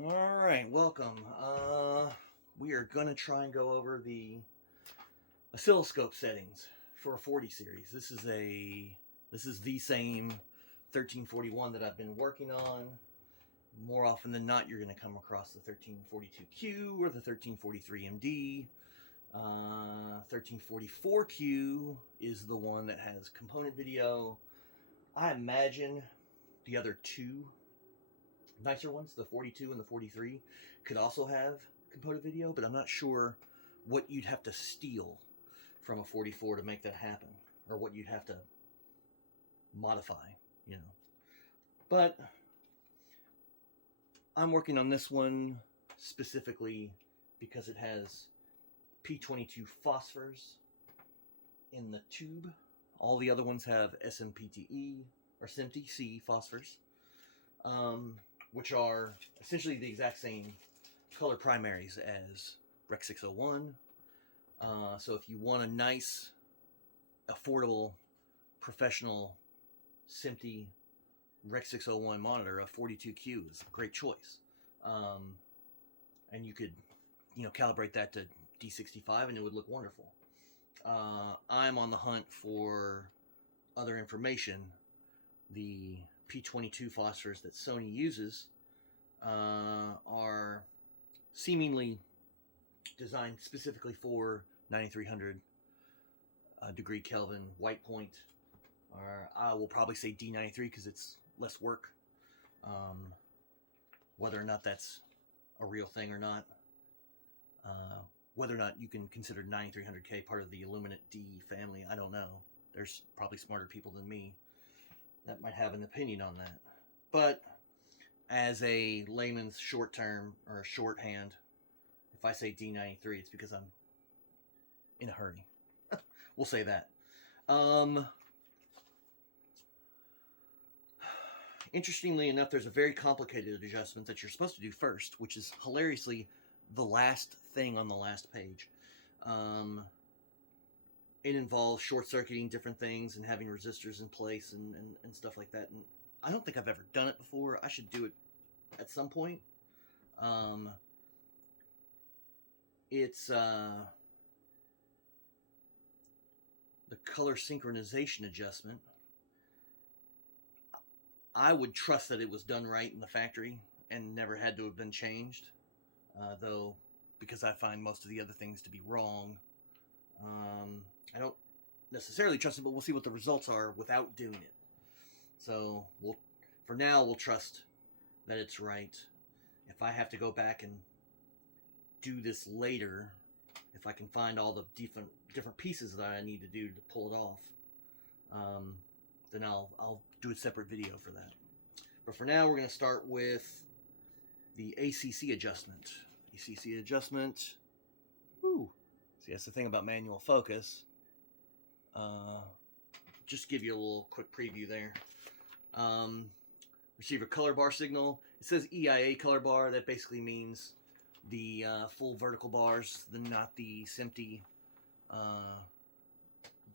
Alright, welcome. We are going to try and go over the oscilloscope settings for a 40 series. This is the same 1341 that I've been working on. More often than not, you're going to come across the 1342Q or the 1343MD. 1344Q is the one that has component video. I imagine the other two nicer ones, the 42 and the 43, could also have component video, but I'm not sure what you'd have to steal from a 44 to make that happen, or what you'd have to modify, you know. But I'm working on this one specifically because it has P22 phosphors in the tube. All the other ones have SMPTE or SMPTC phosphors, which are essentially the exact same color primaries as Rec 601. So if you want a nice, affordable, professional SMPTE Rec 601 monitor, a 42Q is a great choice. And you could, calibrate that to D65 and it would look wonderful. I'm on the hunt for other information. The P22 phosphors that Sony uses are seemingly designed specifically for 9300 degree Kelvin white point, or I will probably say D93 because it's less work. Whether or not that's a real thing or not, whether or not you can consider 9300K part of the Illuminate D family, I don't know. There's probably smarter people than me that might have an opinion on that. But as a layman's short term or a shorthand, if I say D93, it's because I'm in a hurry. We'll say that. Interestingly enough, there's a very complicated adjustment that you're supposed to do first, which is hilariously the last thing on the last page. It involves short-circuiting different things and having resistors in place and stuff like that. And I don't think I've ever done it before. I should do it at some point. It's the color synchronization adjustment. I would trust that it was done right in the factory and never had to have been changed. Though, because I find most of the other things to be wrong, I don't necessarily trust it, but we'll see what the results are without doing it. So for now, we'll trust that it's right. If I have to go back and do this later, if I can find all the different pieces that I need to do to pull it off, then I'll do a separate video for that. But for now, we're going to start with the ACC adjustment. ACC adjustment. Woo. See, that's the thing about manual focus. Just give you a little quick preview there. Receive a color bar signal. It says EIA color bar. That basically means the full vertical bars, not the SMPTE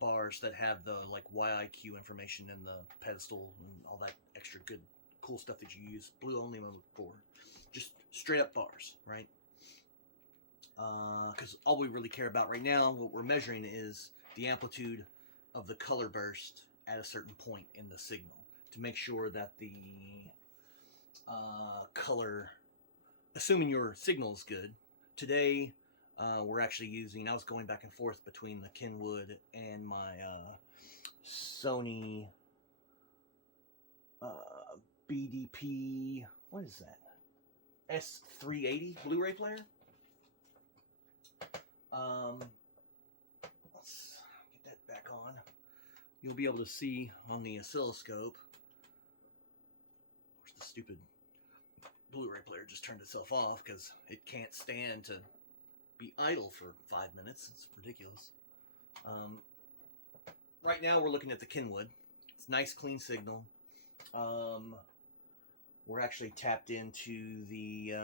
bars that have the YIQ information and the pedestal and all that extra good, cool stuff that you use blue only mode for. Just straight up bars, right? Because all we really care about right now, what we're measuring, is the amplitude of the color burst at a certain point in the signal to make sure that the color, assuming your signal is good. Today, we're actually using, I was going back and forth between the Kenwood and my Sony BDP, what is that? S380 Blu-ray player. Let's get that back on. You'll be able to see on the oscilloscope. Of course, the stupid Blu-ray player just turned itself off because it can't stand to be idle for 5 minutes. It's ridiculous. Right now we're looking at the Kenwood. It's nice, clean signal. We're actually tapped into the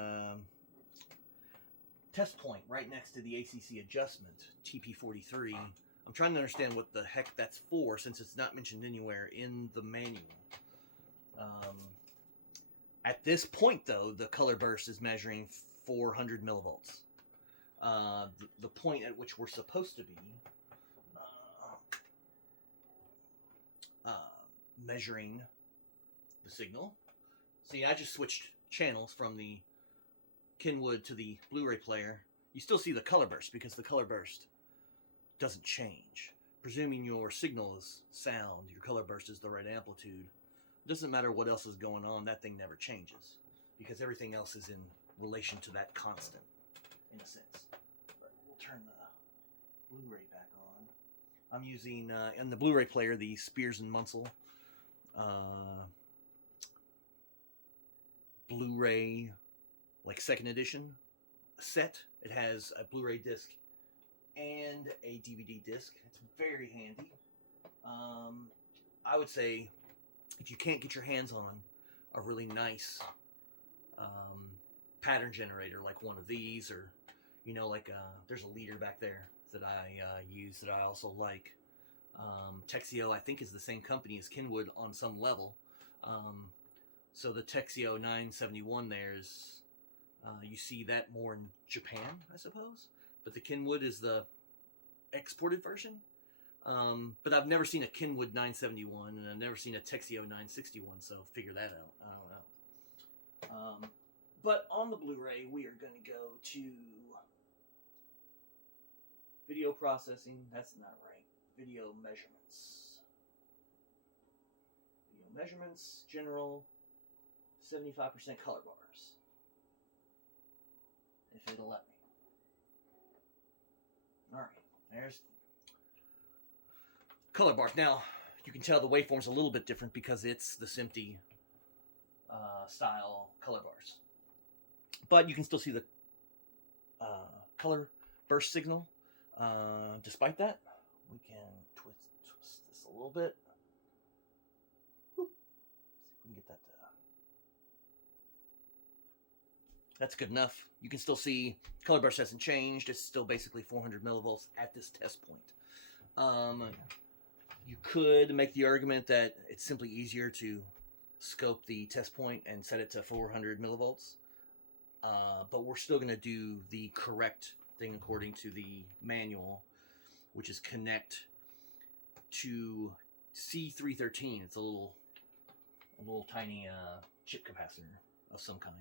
test point right next to the ACC adjustment, TP43. I'm trying to understand what the heck that's for, since it's not mentioned anywhere in the manual. At this point, though, the color burst is measuring 400 millivolts. The point at which we're supposed to be measuring the signal. See, I just switched channels from the Kenwood to the Blu-ray player. You still see the color burst because the color burst doesn't change. Presuming your signal is sound, your color burst is the right amplitude. It doesn't matter what else is going on, that thing never changes because everything else is in relation to that constant, in a sense. But we'll turn the Blu-ray back on. I'm using, in the Blu-ray player, the Spears & Munsell Blu-ray, like 2nd edition set. It has a Blu-ray disc and a DVD disc. It's very handy. I would say if you can't get your hands on a really nice pattern generator like one of these, or like there's a leader back there that I use that I also like. Texio, I think, is the same company as Kenwood on some level. So the Texio 971 there's you see that more in Japan, I suppose, but the Kenwood is the exported version. But I've never seen a Kenwood 971, and I've never seen a Texio 961, so figure that out. I don't know. But on the Blu-ray, we are going to go to video processing. That's not right. Video measurements. Video measurements, general, 75% color bars. If it'll let me. Alright, there's color bars. Now, you can tell the waveform's a little bit different because it's the SMPTE style color bars. But you can still see the color burst signal. Despite that, we can twist this a little bit. Whoop. See if we can get that to... That's good enough. You can still see color burst hasn't changed. It's still basically 400 millivolts at this test point. You could make the argument that it's simply easier to scope the test point and set it to 400 millivolts. But we're still going to do the correct thing according to the manual, which is connect to C313. It's a little tiny chip capacitor of some kind.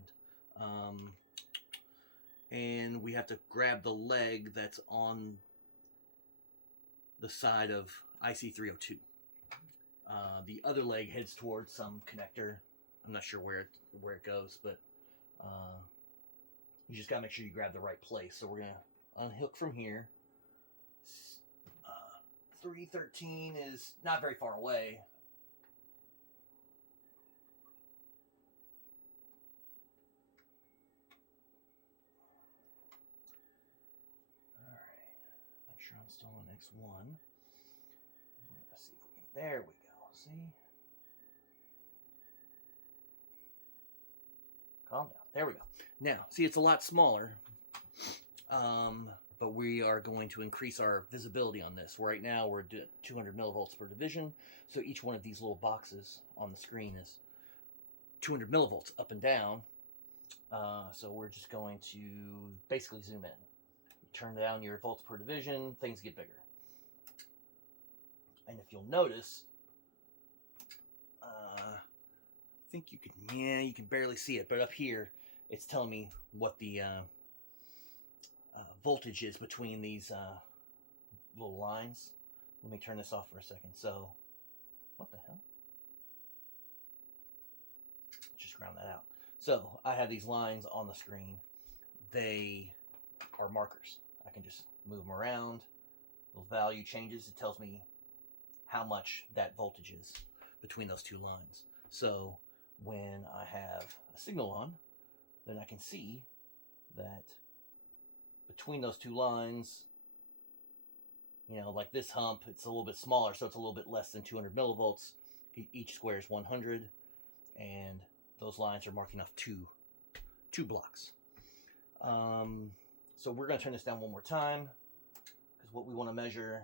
And we have to grab the leg that's on the side of IC302. The other leg heads towards some connector. I'm not sure where it goes, but you just gotta make sure you grab the right place. So we're gonna unhook from here. 313 is not very far away. Make sure I'm still on X1. Let's see if we can. There we go. See? Calm down. There we go. Now, see, it's a lot smaller, but we are going to increase our visibility on this. Right now, we're at 200 millivolts per division, so each one of these little boxes on the screen is 200 millivolts up and down. So we're just going to basically zoom in. Turn down your volts per division, things get bigger. And if you'll notice, I think you can barely see it, but up here, it's telling me what the voltage is between these little lines. Let me turn this off for a second. So, what the hell? Let's just ground that out. So, I have these lines on the screen. They are markers. I can just move them around. The value changes. It tells me how much that voltage is between those two lines. So when I have a signal on, then I can see that between those two lines, like this hump, it's a little bit smaller, so it's a little bit less than 200 millivolts. Each square is 100, and those lines are marking off two blocks. So we're going to turn this down one more time, because what we want to measure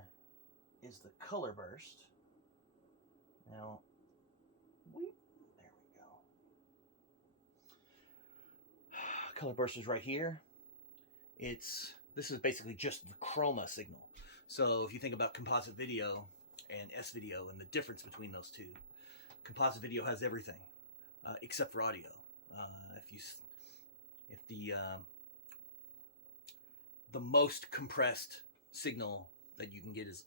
is the color burst. Now, there we go. color burst is right here. This is basically just the chroma signal. So if you think about composite video and SVideo and the difference between those two, composite video has everything except for audio. If the most compressed signal that you can get is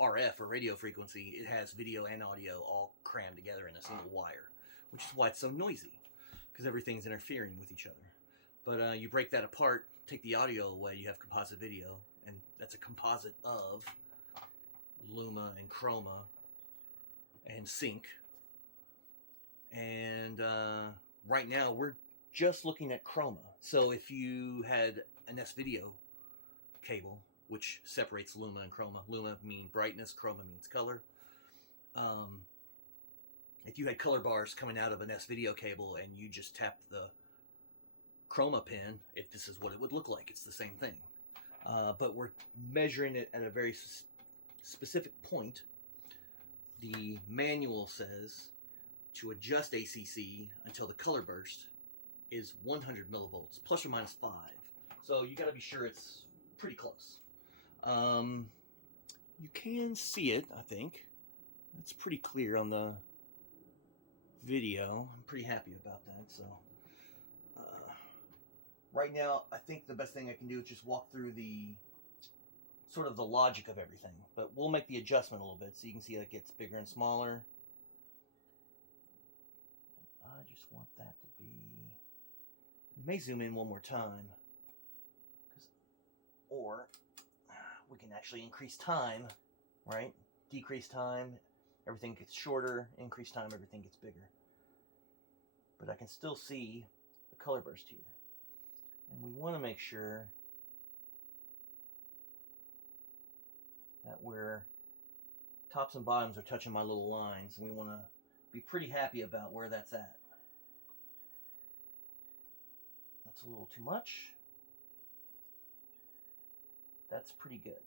RF or radio frequency, it has video and audio all crammed together in a single wire, which is why it's so noisy, because everything's interfering with each other. But you break that apart, take the audio away, you have composite video, and that's a composite of luma and chroma and sync. And right now we're just looking at chroma. So if you had an SVideo cable, which separates luma and chroma, luma means brightness, chroma means color. If you had color bars coming out of an SVideo cable and you just tapped the chroma pin, this is what it would look like. It's the same thing. But we're measuring it at a very specific point. The manual says to adjust ACC until the color burst is 100 millivolts, plus or minus 5. So you got to be sure it's pretty close. You can see it, I think. It's pretty clear on the video. I'm pretty happy about that. So right now, I think the best thing I can do is just walk through the sort of the logic of everything. But we'll make the adjustment a little bit so you can see that it gets bigger and smaller. I just want that to be... We may zoom in one more time. Or we can actually increase time, right? Decrease time, everything gets shorter. Increase time, everything gets bigger. But I can still see the color burst here. And we want to make sure that where tops and bottoms are touching my little lines, and we want to be pretty happy about where that's at. That's a little too much. That's pretty good.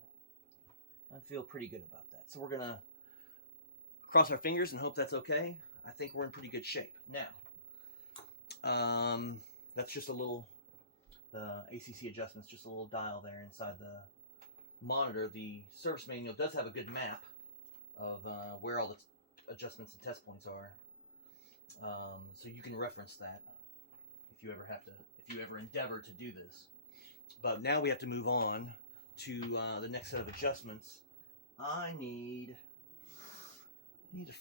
I feel pretty good about that. So we're going to cross our fingers and hope that's okay. I think we're in pretty good shape. Now, that's just a little, the ACC adjustment's just a little dial there inside the monitor. The service manual does have a good map of where all the adjustments and test points are. So you can reference that if you ever endeavor to do this. But now we have to move on to the next set of adjustments. I need a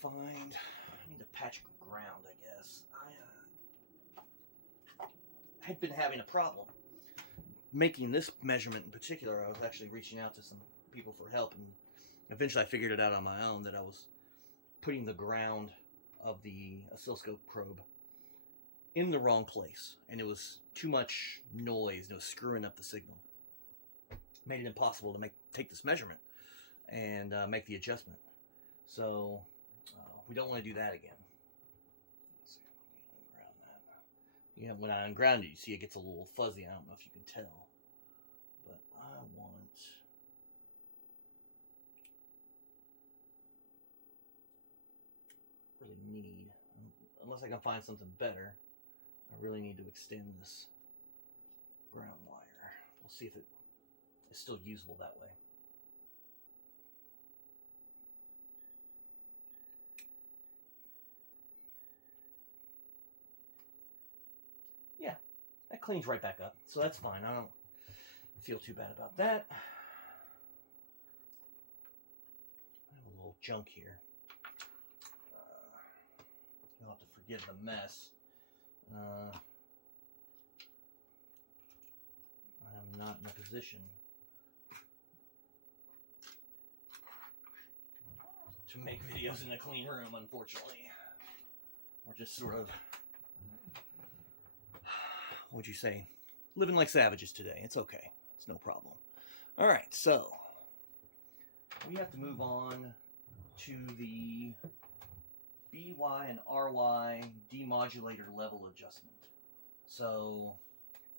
patch ground, I guess. I had been having a problem making this measurement in particular. I was actually reaching out to some people for help, and eventually I figured it out on my own that I was putting the ground of the oscilloscope probe in the wrong place, and it was too much noise, and it was screwing up the signal. Made it impossible to take this measurement and make the adjustment. So we don't want to do that again. Let's see if we can unground that. Yeah, when I unground it, you see it gets a little fuzzy. I don't know if you can tell, but I really need, unless I can find something better, I really need to extend this ground wire. We'll see if it is still usable that way. Yeah, that cleans right back up, so that's fine. I don't feel too bad about that. I have a little junk here. You'll have to forgive the mess. I am not in a position to make videos in a clean room, unfortunately. We're just sort of, what'd you say, living like savages today. It's okay. It's no problem. All right, so we have to move on to the BY and RY demodulator level adjustment. So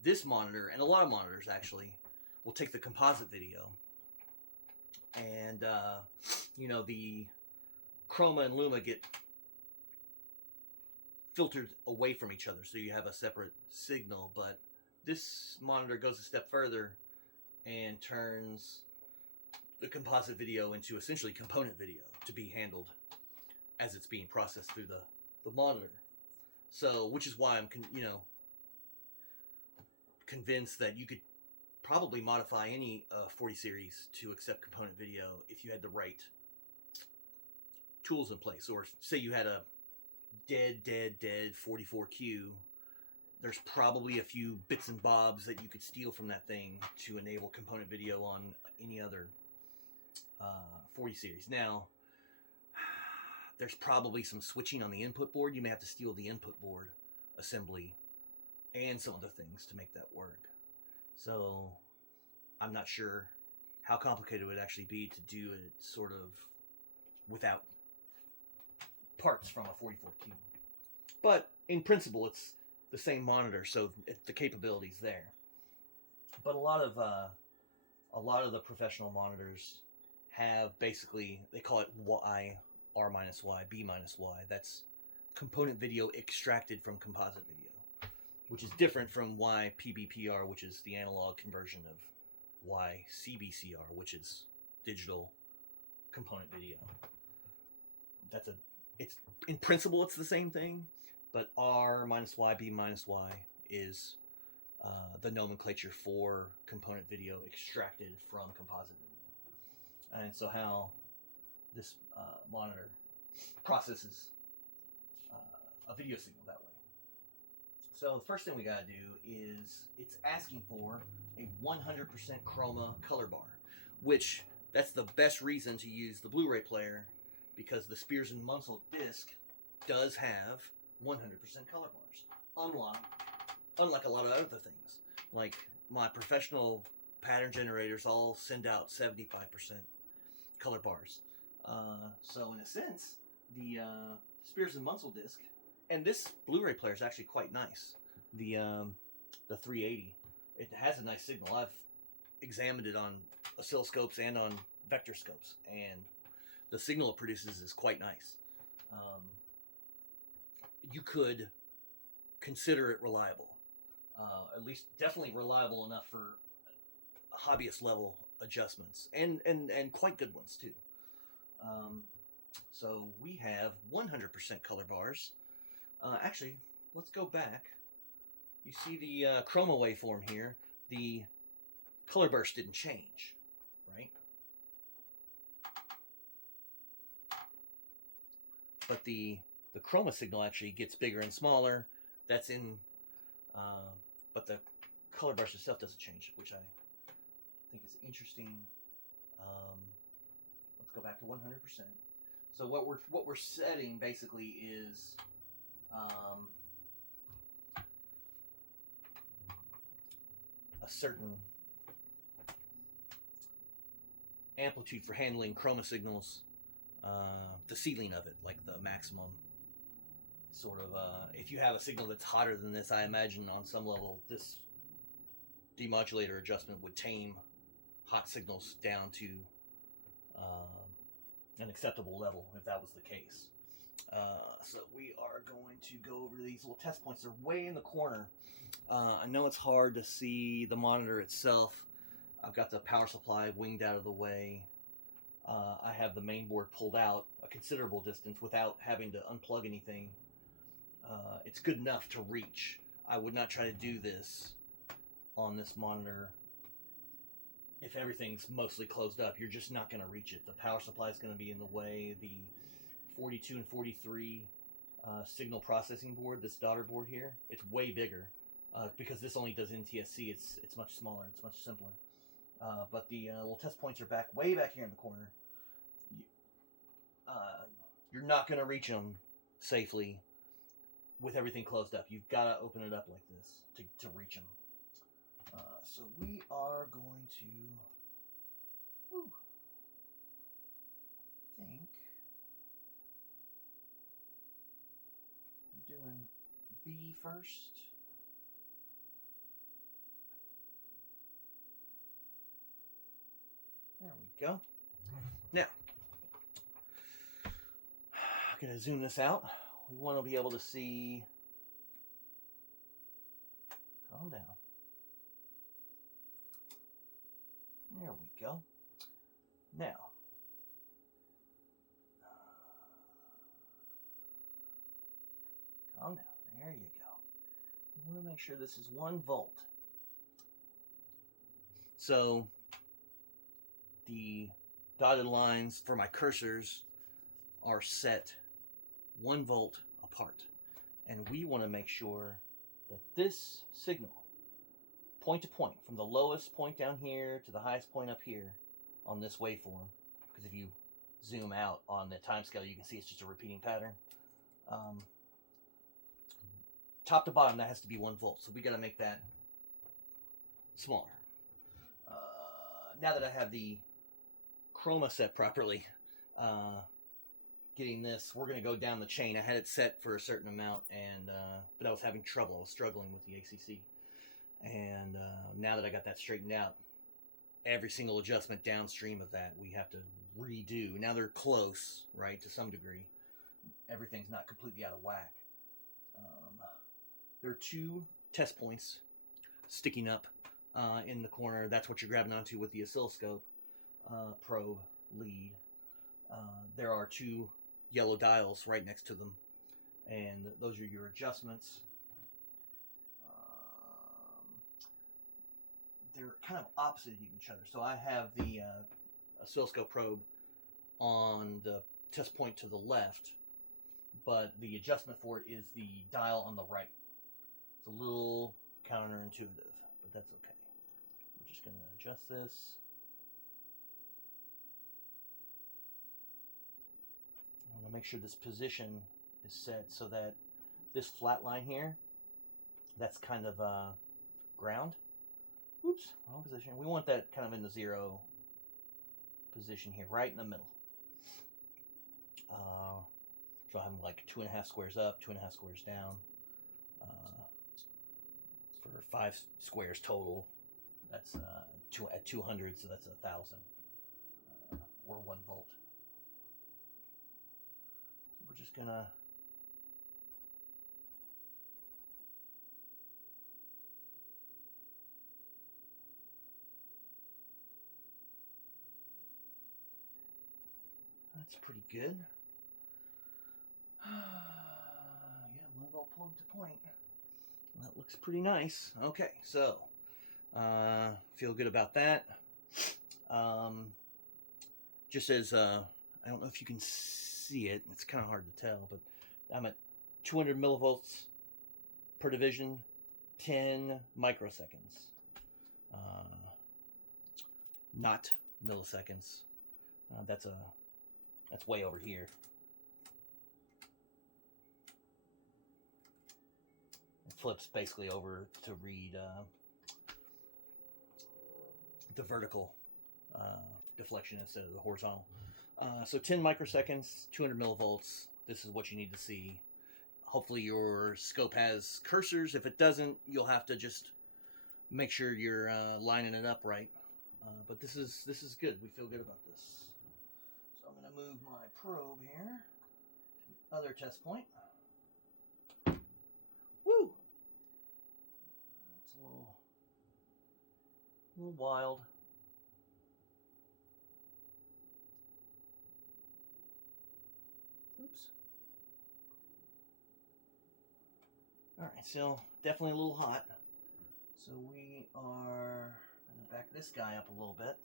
this monitor, and a lot of monitors actually, will take the composite video and the chroma and luma get filtered away from each other, so you have a separate signal, but this monitor goes a step further and turns the composite video into essentially component video to be handled as it's being processed through the monitor. So, which is why I'm convinced that you could probably modify any 40 series to accept component video if you had the right tools in place. Or say you had a dead 44Q, there's probably a few bits and bobs that you could steal from that thing to enable component video on any other 40 series. Now, there's probably some switching on the input board. You may have to steal the input board assembly and some other things to make that work. So I'm not sure how complicated it would actually be to do it sort of without parts from a 44Q. But in principle, it's the same monitor, so the capability's there. But a lot of the professional monitors have basically, they call it Y, R minus Y, B minus Y. That's component video extracted from composite video, which is different from Y PBPR, which is the analog conversion of Y CBCR, which is digital component video. It's in principle it's the same thing, but R minus Y, B minus Y is the nomenclature for component video extracted from composite video. And so how this monitor processes a video signal that way. So the first thing we gotta do is it's asking for a 100% chroma color bar, which that's the best reason to use the Blu-ray player, because the Spears and Munsell disc does have 100% color bars, unlike a lot of other things. Like my professional pattern generators all send out 75% color bars. So in a sense, the Spears and Munsell disc, and this Blu-ray player is actually quite nice. The 380, it has a nice signal. I've examined it on oscilloscopes and on vector scopes, and the signal it produces is quite nice. You could consider it reliable, at least definitely reliable enough for hobbyist level adjustments, and quite good ones too. So we have 100% color bars. Actually, let's go back. You see the chroma waveform here. The color burst didn't change, right? But the chroma signal actually gets bigger and smaller. That's in, but the color burst itself doesn't change, which I think is interesting. Let's go back to 100%. So what we're setting basically is a certain amplitude for handling chroma signals, the ceiling of it, like the maximum sort of, if you have a signal that's hotter than this, I imagine on some level this demodulator adjustment would tame hot signals down to an acceptable level if that was the case. So we are going to go over these little test points. They're way in the corner. I know it's hard to see the monitor itself. I've got the power supply winged out of the way. I have the main board pulled out a considerable distance without having to unplug anything. It's good enough to reach. I would not try to do this on this monitor if everything's mostly closed up. You're just not going to reach it. The power supply is going to be in the way. The 42 and 43 signal processing board, this daughter board here, it's way bigger because this only does NTSC. It's much smaller. It's much simpler. But the little test points are way back here in the corner. You're not going to reach them safely with everything closed up. You've got to open it up like this to reach them. So we are going to, I think, we're doing B first. There we go. Now, I'm going to zoom this out. We want to be able to see, calm down. There we go. Now, calm down. There you go. You want to make sure this is 1 volt. So the dotted lines for my cursors are set 1 volt apart. And we want to make sure that this signal, point to point, from the lowest point down here to the highest point up here on this waveform, because if you zoom out on the time scale, you can see it's just a repeating pattern. Top to bottom, that has to be 1 volt. So we got to make that smaller. Now that I have the chroma set properly, getting this, we're going to go down the chain. I had it set for a certain amount, and but I was having trouble. I was struggling with the ACC. And now that I got that straightened out, every single adjustment downstream of that we have to redo. Now they're close, right, to some degree. Everything's not completely out of whack. There are 2 test points sticking up in the corner. That's what you're grabbing onto with the oscilloscope probe lead. There are 2 yellow dials right next to them, and those are your adjustments. They're kind of opposite of each other. So I have the oscilloscope probe on the test point to the left, but the adjustment for it is the dial on the right. It's a little counterintuitive, but that's okay. We're just going to adjust this. I want to make sure this position is set so that this flat line here, that's kind of ground. Oops, wrong position. We want that kind of in the 0 position here, right in the middle. So I'm like 2.5 squares up, 2.5 squares down. For 5 squares total, that's at 200, so that's 1,000 or 1 volt. So we're just gonna that's pretty good. Yeah, 1 volt point to point. That looks pretty nice. Okay, so feel good about that. Just as I don't know if you can see it, it's kind of hard to tell, but I'm at 200 millivolts per division, 10 microseconds, not milliseconds. That's way over here. Flips basically over to read the vertical deflection instead of the horizontal. So 10 microseconds, 200 millivolts. This is what you need to see. Hopefully your scope has cursors. If it doesn't, you'll have to just make sure you're lining it up right. But this is good. We feel good about this. So I'm going to move my probe here to the other test point. Woo! A little wild. Oops. Alright, so definitely a little hot. So we are going to back this guy up a little bit.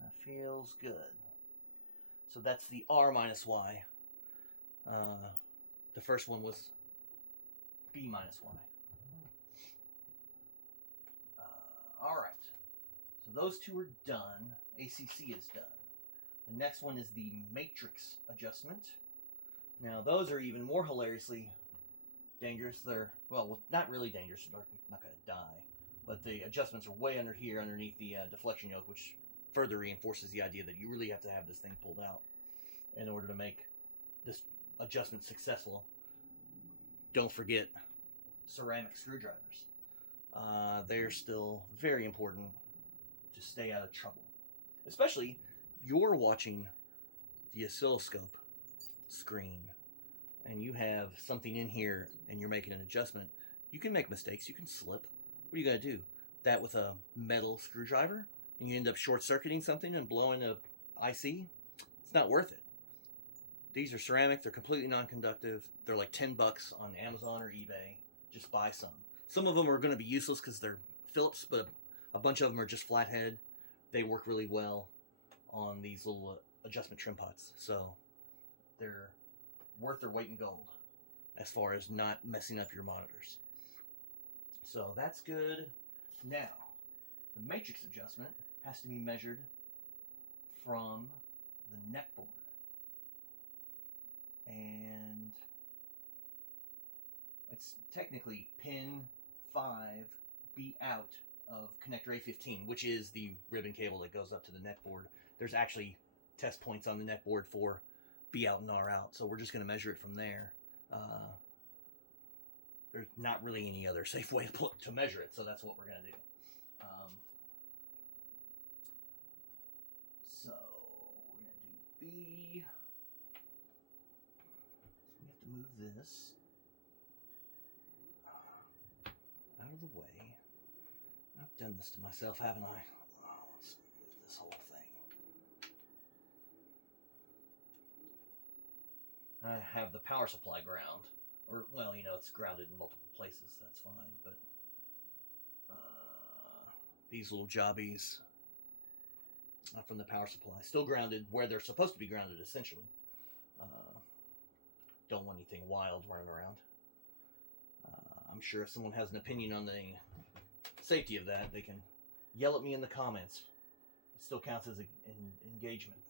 That feels good. So that's the R minus Y. The first one was B minus Y. All right. So those 2 are done. ACC is done. The next one is the matrix adjustment. Now those are even more hilariously dangerous. They're, well, not really dangerous. They're not going to die. But the adjustments are way under here, underneath the deflection yoke, which further reinforces the idea that you really have to have this thing pulled out in order to make this adjustment successful. Don't forget ceramic screwdrivers. They're still very important to stay out of trouble. Especially you're watching the oscilloscope screen and you have something in here and you're making an adjustment, you can make mistakes, you can slip. What are you going to do? That with a metal screwdriver, and you end up short-circuiting something and blowing a IC? It's not worth it. These are ceramic, they're completely non-conductive. They're like $10 on Amazon or eBay. Just buy some. Some of them are going to be useless because they're Phillips, but a bunch of them are just flathead. They work really well on these little adjustment trim pots. So they're worth their weight in gold as far as not messing up your monitors. So that's good. Now, the matrix adjustment has to be measured from the neck board. And it's technically pin 5B out of connector A15, which is the ribbon cable that goes up to the neck board. There's actually test points on the neck board for B out and R out, so we're just going to measure it from there. There's not really any other safe way to measure it, so that's what we're going to do. So we're going to do B. So we have to move this out of the way. I've done this to myself, haven't I? Oh, let's move this whole thing. I have the power supply ground. Or, well, you know, it's grounded in multiple places, that's fine, but these little jobbies from the power supply, still grounded where they're supposed to be grounded, essentially. Don't want anything wild running around. I'm sure if someone has an opinion on the safety of that, they can yell at me in the comments. It still counts as an engagement.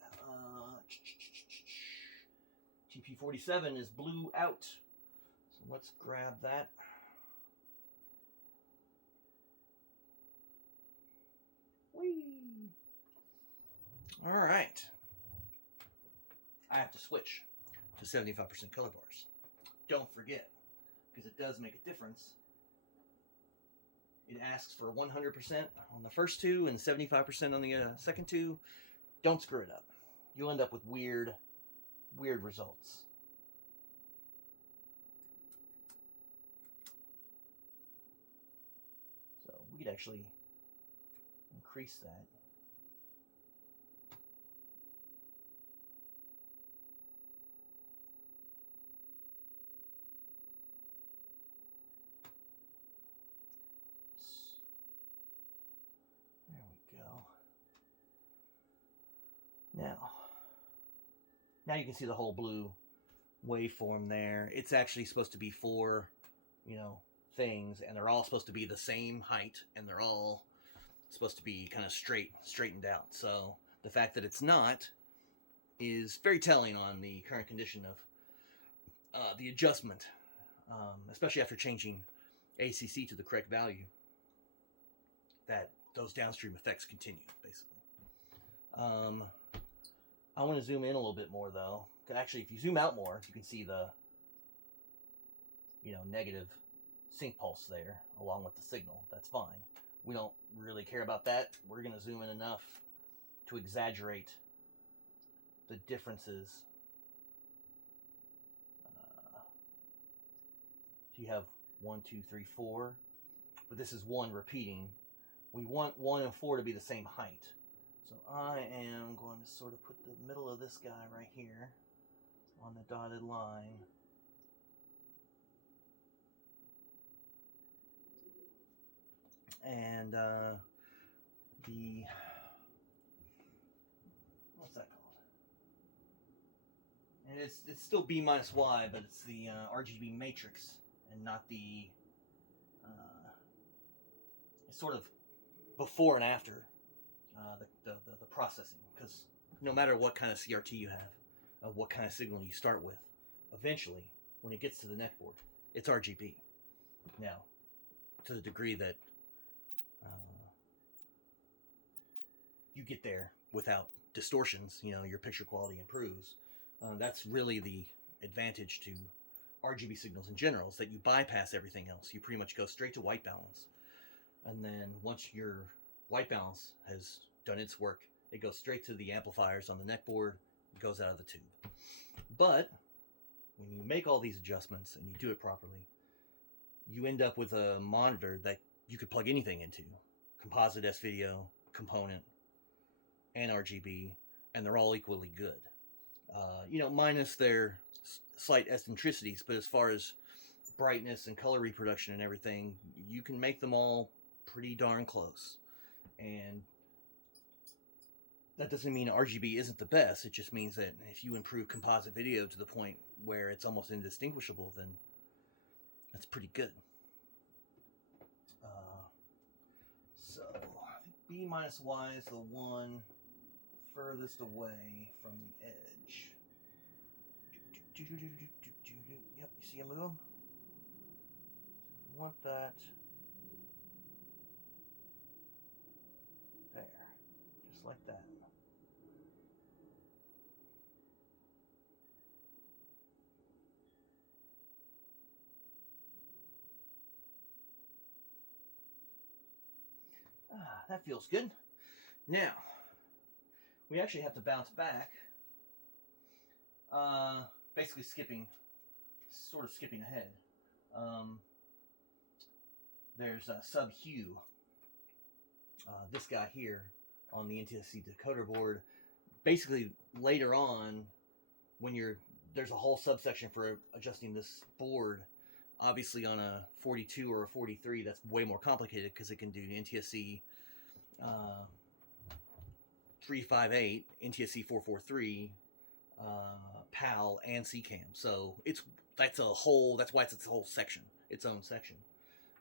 TP47 is blue out. So let's grab that. Whee! All right. I have to switch to 75% color bars. Don't forget, because it does make a difference. It asks for 100% on the first two and 75% on the second two. Don't screw it up. You'll end up with weird results. So we could actually increase that. There we go. Now you can see the whole blue waveform there. It's actually supposed to be 4, things, and they're all supposed to be the same height, and they're all supposed to be kind of straightened out. So the fact that it's not is very telling on the current condition of the adjustment, especially after changing ACC to the correct value, that those downstream effects continue, basically. I want to zoom in a little bit more, though. Actually, if you zoom out more, you can see the, negative sync pulse there, along with the signal. That's fine. We don't really care about that. We're going to zoom in enough to exaggerate the differences. So you have 1, 2, 3, 4, but this is 1 repeating. We want 1 and 4 to be the same height. So I am going to sort of put the middle of this guy right here on the dotted line. And what's that called? And it's still B minus Y, but it's the RGB matrix and not the, it's sort of before and after the processing, because no matter what kind of CRT you have, what kind of signal you start with, eventually, when it gets to the neck board, it's RGB. Now, to the degree that you get there without distortions, your picture quality improves. That's really the advantage to RGB signals in general, is that you bypass everything else. You pretty much go straight to white balance. And then once your white balance has done its work, it goes straight to the amplifiers on the neck board, it goes out of the tube. But when you make all these adjustments and you do it properly, you end up with a monitor that you could plug anything into. Composite, SVideo, component, and RGB, and they're all equally good. You know, minus their slight eccentricities, but as far as brightness and color reproduction and everything, you can make them all pretty darn close. And that doesn't mean RGB isn't the best. It just means that if you improve composite video to the point where it's almost indistinguishable, then that's pretty good. So I think B minus Y is the one furthest away from the edge. Yep, you see him move? So we want that there, just like that. That feels good. Now, we actually have to bounce back, basically sort of skipping ahead. There's a sub hue, this guy here on the NTSC decoder board. Basically, later on, when there's a whole subsection for adjusting this board. Obviously, on a 42 or a 43, that's way more complicated because it can do NTSC 358, NTSC 443, PAL, and CCAM. So that's why it's its whole section, its own section.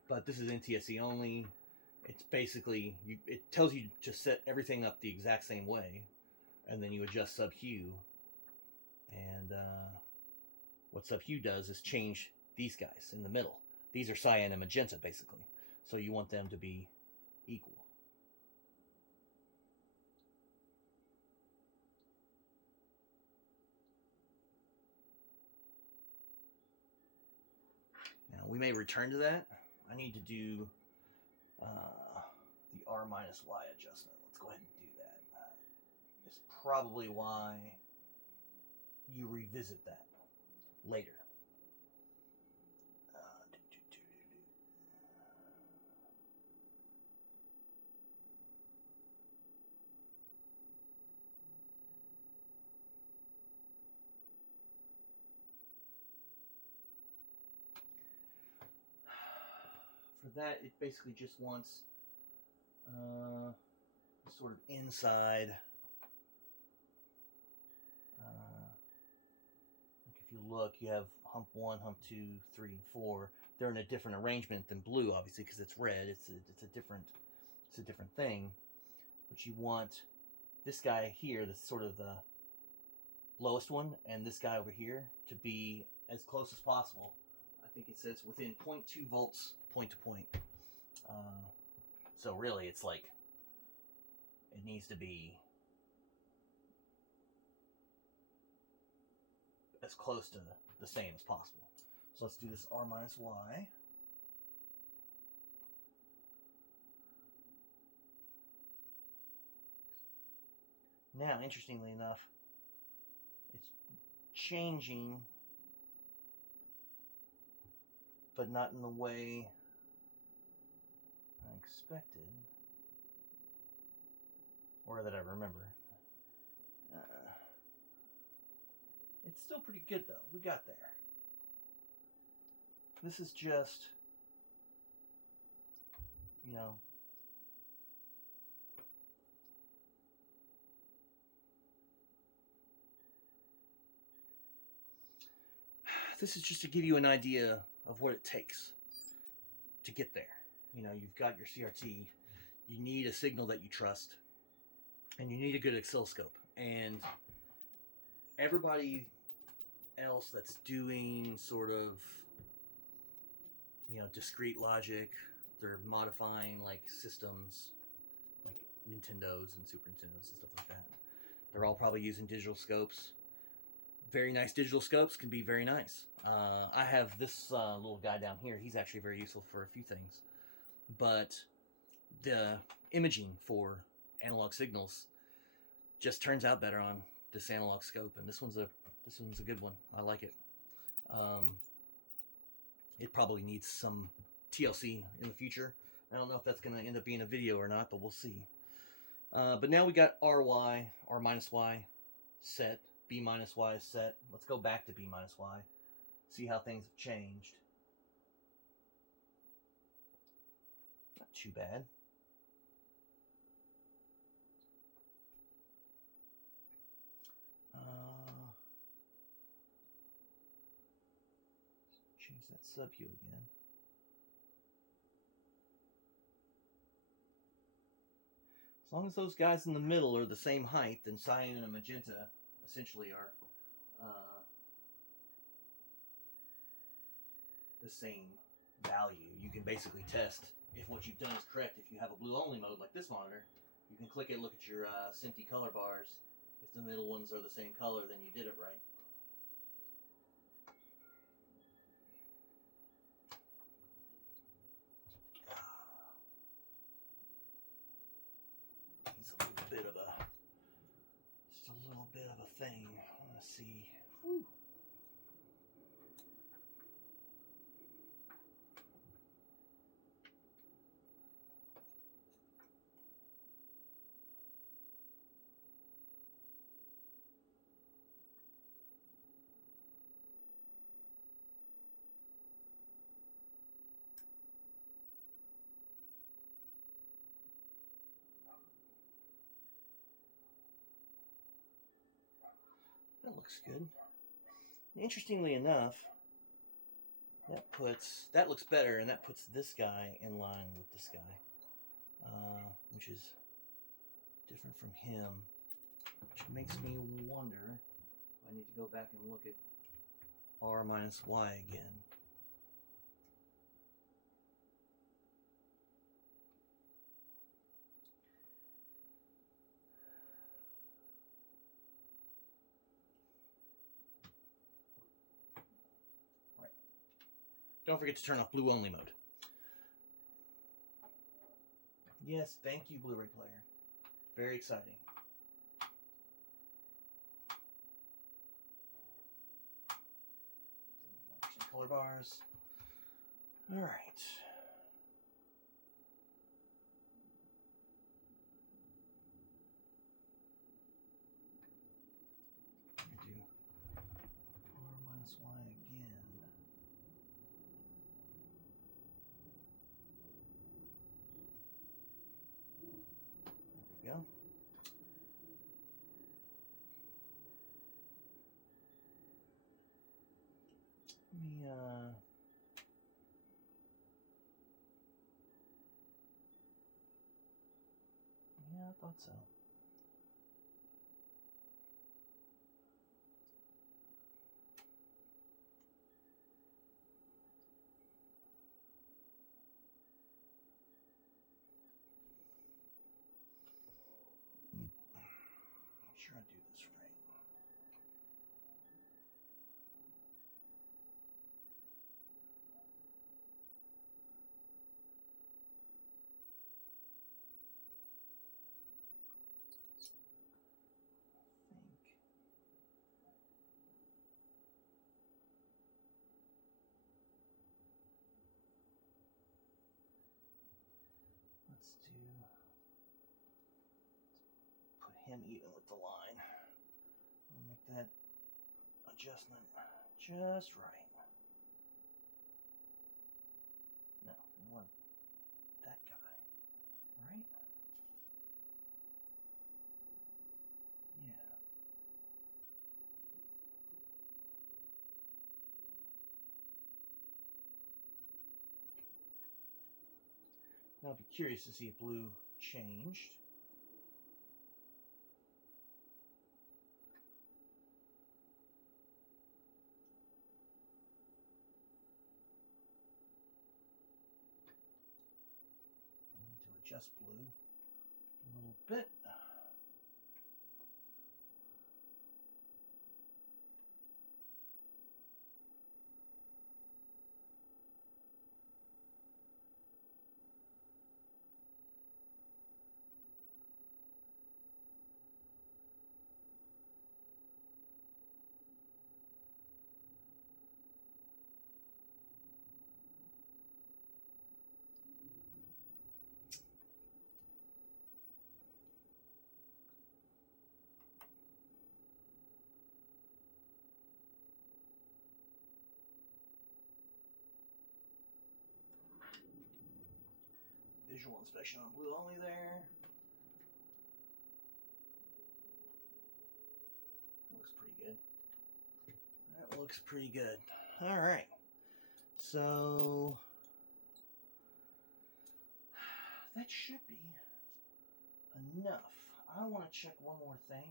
But this is NTSC only. It's basically it tells you to set everything up the exact same way, and then you adjust sub hue. And what sub hue does is change these guys in the middle. These are cyan and magenta, basically. So you want them to be equal. Now, we may return to that. I need to do the R minus Y adjustment. Let's go ahead and do that. It's probably why you revisit that later. For that, it basically just wants sort of inside. Like if you look, you have hump 1, hump 2, 3, and 4. They're in a different arrangement than blue, obviously, because it's red. It's a different thing. But you want this guy here, that's sort of the lowest one, and this guy over here to be as close as possible. I think it says within 0.2 volts point to point. So really, it's like it needs to be as close to the same as possible. So let's do this R minus Y. Now, interestingly enough, it's changing, but not in the way I expected, or that I remember. It's still pretty good, though. We got there. This is just, you know, this is just to give you an idea of what it takes to get there. You know, you've got your CRT, you need a signal that you trust, and you need a good oscilloscope. And everybody else that's doing sort of, you know, discrete logic, they're modifying like systems, like Nintendos and Super Nintendos and stuff like that. They're all probably using digital scopes. Very nice digital scopes can be very nice. I have this little guy down here. He's actually very useful for a few things. But the imaging for analog signals just turns out better on this analog scope, and this one's a good one. I like it. It probably needs some TLC in the future. I don't know if that's going to end up being a video or not, but we'll see. But now we got RY, R minus Y set, B minus Y set. Let's go back to B minus Y, see how things have changed. Not too bad. Change that sub hue again. As long as those guys in the middle are the same height, then cyan and magenta essentially are the same value. You can basically test if what you've done is correct. If you have a blue only mode like this monitor, you can click it, look at your SMPTE color bars. If the middle ones are the same color, then you did it right. It's a little bit of a, just a little bit of a thing. I want to see. Whew. That looks good. Interestingly enough, that looks better, and that puts this guy in line with this guy, which is different from him, which makes me wonder if I need to go back and look at R minus Y again. Don't forget to turn off blue only mode. Yes, thank you, Blu-ray player. Very exciting. Some color bars. All right. Do R minus Y again. Go. Let me, yeah, I thought so. Make sure I do this right. Put him even with the line. I'll make that adjustment just right. No, we want that guy, right? Yeah. Now I'll be curious to see if blue changed. Just blue a little bit. visual inspection on blue only there. That looks pretty good. That looks pretty good. All right. So that should be enough. I want to check one more thing.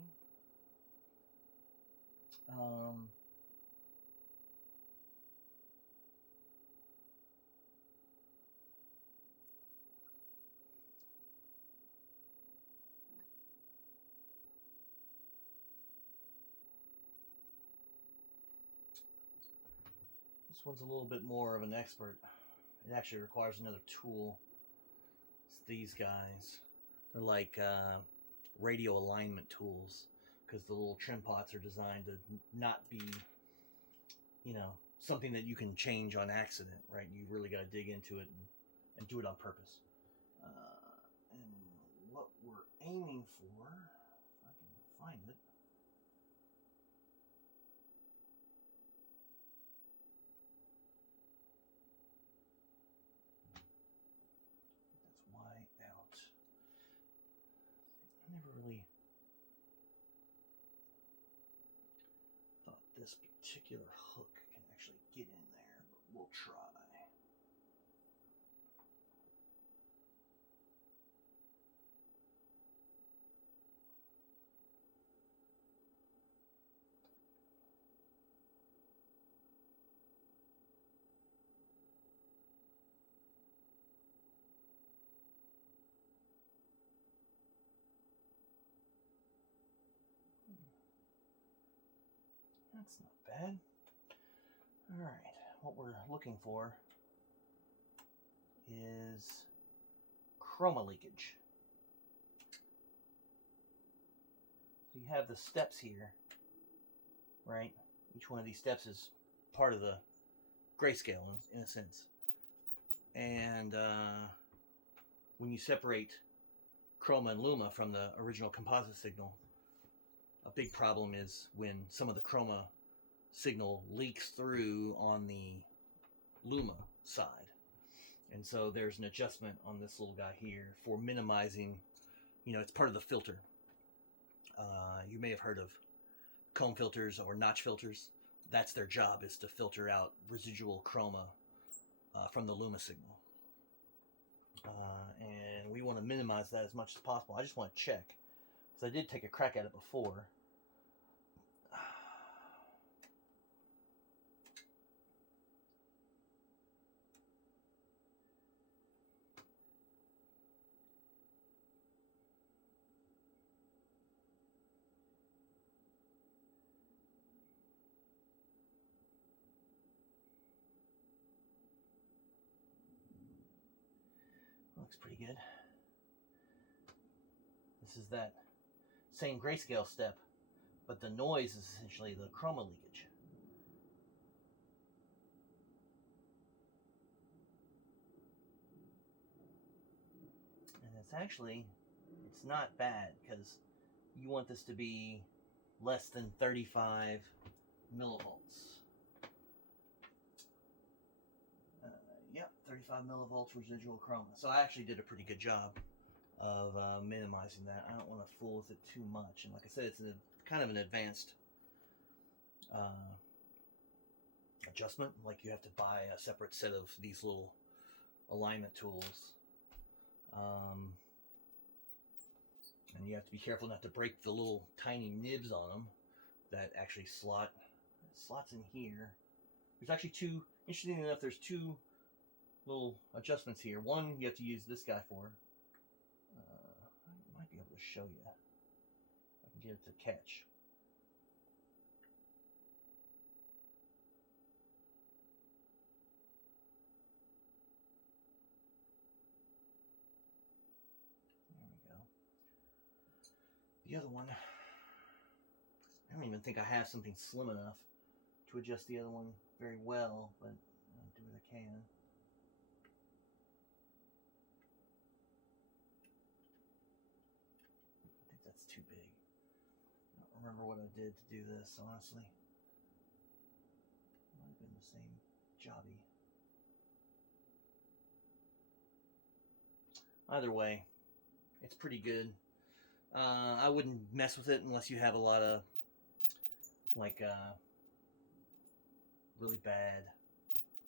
This one's a little bit more of an expert. It actually requires another tool. It's these guys. They're like radio alignment tools, because the little trim pots are designed to not be, you know, something that you can change on accident, right? You really got to dig into it and do it on purpose. And what we're aiming for, if I can find it, that's Y out. I never really thought this particular hook can actually get in there, but we'll try. That's not bad. All right, what we're looking for is chroma leakage. So you have the steps here, right? Each one of these steps is part of the grayscale in a sense. And when you separate chroma and luma from the original composite signal, a big problem is when some of the chroma signal leaks through on the luma side. And so there's an adjustment on this little guy here for minimizing, you know, it's part of the filter. You may have heard of comb filters or notch filters. That's their job, is to filter out residual chroma from the luma signal. And we want to minimize that as much as possible. I just want to check, because I did take a crack at it before. Looks pretty good. This is that same grayscale step, but the noise is essentially the chroma leakage. And it's actually, it's not bad, because you want this to be less than 35 millivolts. Yep, 35 millivolts residual chroma. So I actually did a pretty good job of minimizing that. I don't want to fool with it too much. And like I said, it's kind of an advanced adjustment. Like, you have to buy a separate set of these little alignment tools. And you have to be careful not to break the little tiny nibs on them that actually slots in here. There's actually two, interesting enough, there's two little adjustments here. One you have to use this guy for. I might be able to show you. I can get it to catch. There we go. The other one, I don't even think I have something slim enough to adjust the other one very well, but I'll do what I can. That's too big. I don't remember what I did to do this, honestly. Might have been the same jobby. Either way, it's pretty good. I wouldn't mess with it unless you have a lot of like really bad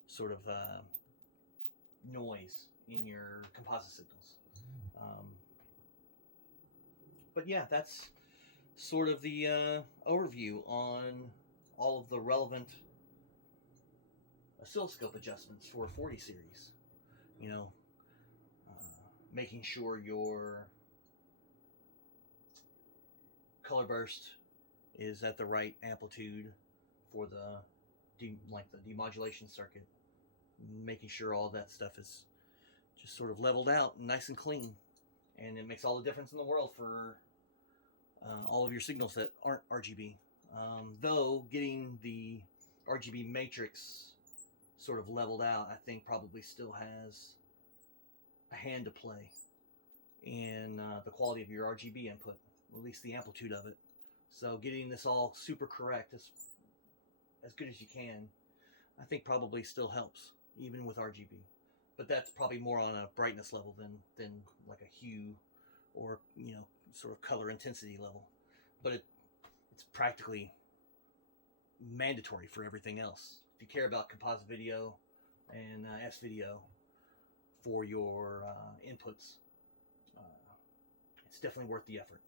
sort of noise in your composite signals. But yeah, that's sort of the overview on all of the relevant oscilloscope adjustments for 40 series. You know, making sure your color burst is at the right amplitude for the demodulation circuit, making sure all that stuff is just sort of leveled out and nice and clean, and it makes all the difference in the world for all of your signals that aren't RGB. Though getting the RGB matrix sort of leveled out, I think probably still has a hand to play in the quality of your RGB input, or at least the amplitude of it. So getting this all super correct, as good as you can, I think probably still helps, even with RGB. But that's probably more on a brightness level than like a hue or, you know, sort of color intensity level. But it's practically mandatory for everything else. If you care about composite video and SVideo for your inputs, it's definitely worth the effort.